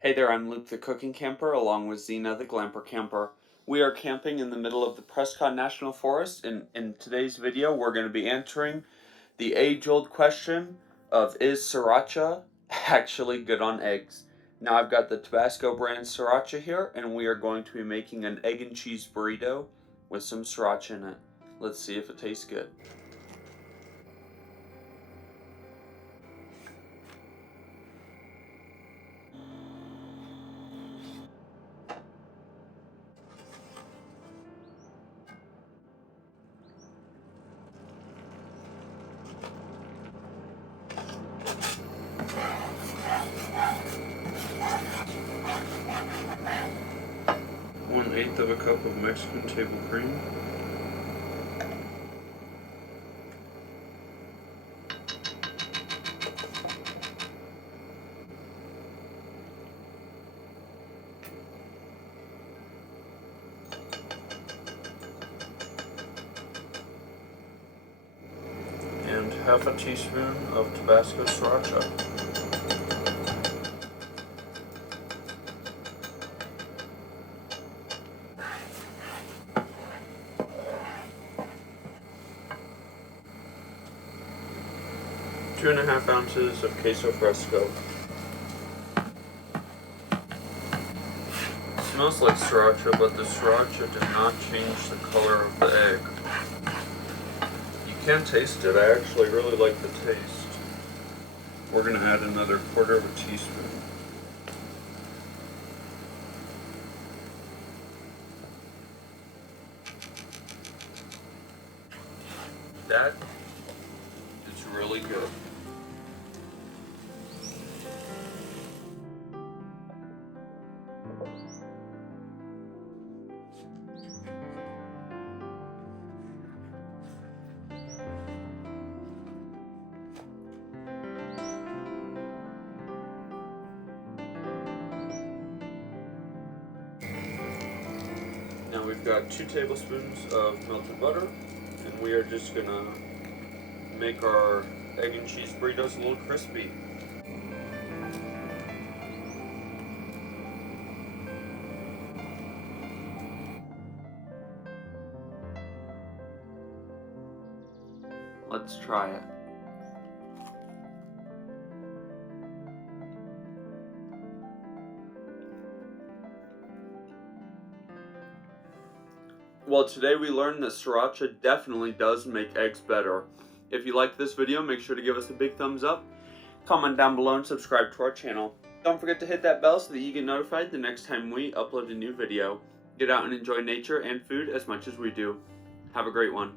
Hey there, I'm Luke the Cooking Camper along with Zena the Glamper Camper. We are camping in the middle of the Prescott National Forest, and in today's video we're going to be answering the age-old question of is Sriracha actually good on eggs? Now I've got the Tabasco brand Sriracha here, and we are going to be making an egg and cheese burrito with some Sriracha in it. Let's see if it tastes good. One-eighth of a cup of Mexican table cream. And half a teaspoon of Tobasco Sriracha. Two and a half ounces of queso fresco. It smells like sriracha, but the sriracha did not change the color of the egg. You can taste it. I actually really like the taste. We're going to add another quarter of a teaspoon. That is really good. Now we've got 2 tablespoons of melted butter, and we are just gonna make our egg and cheese burritos a little crispy. Let's try it. Well, today we learned that Sriracha definitely does make eggs better. If you liked this video, make sure to give us a big thumbs up, comment down below, and subscribe to our channel. Don't forget to hit that bell so that you get notified the next time we upload a new video. Get out and enjoy nature and food as much as we do. Have a great one.